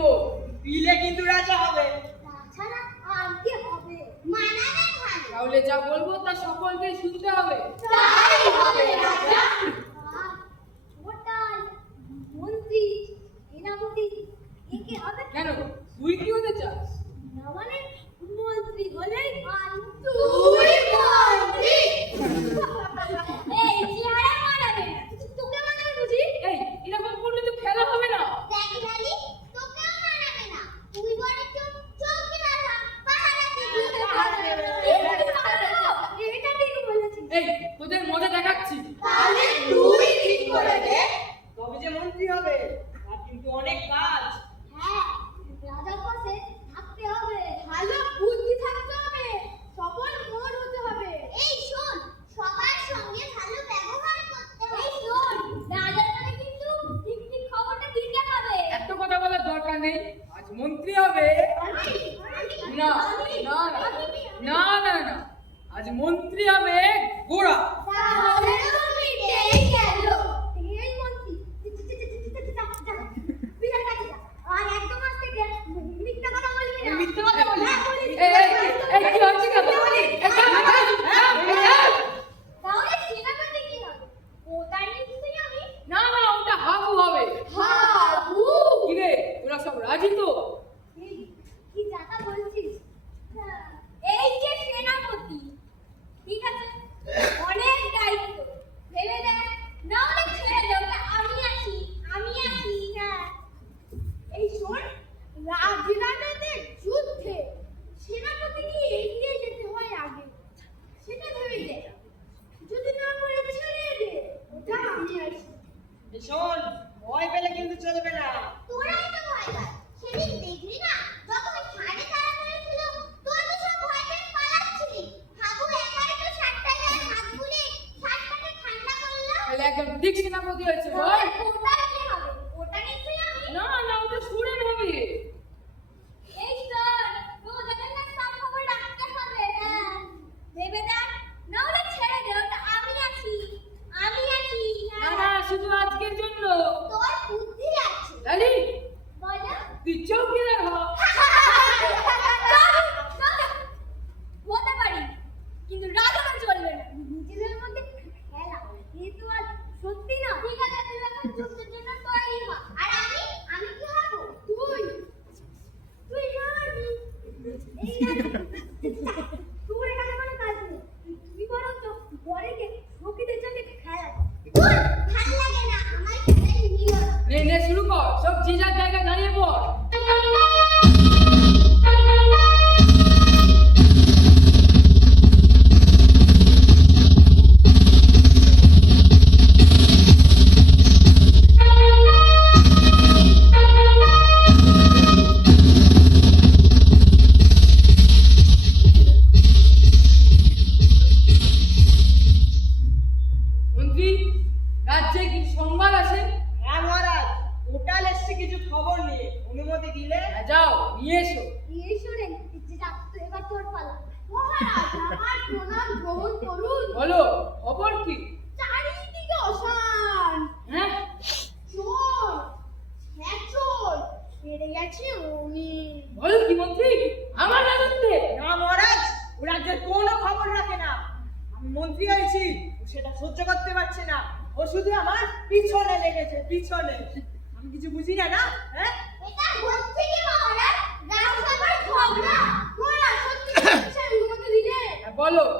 দেবো পিলে কিন্তু রাজা হবে। তাহলে যা বলব তা সকলকে শুনতে হবে। তাই হবে রাজা। इंडिया में घोड़ा। আমার প্রণাম গ্রহণ করুন। বলো খবর কি? চারিদিকে অশান হ্যাঁ। চোর হ্যাঁ চোর গেছে উনি বলো কি মন্ত্রী আমার রাজত্বে? না মহারাজ ও রাজ্যের কোনো খবর রাখে না। আমি মন্ত্রী হয়েছি ও সেটা সহ্য করতে পারছে না। ও শুধু আমার পিছনে লেগেছে পিছনে। আমি কিছু বুঝি না না হ্যাঁ? solo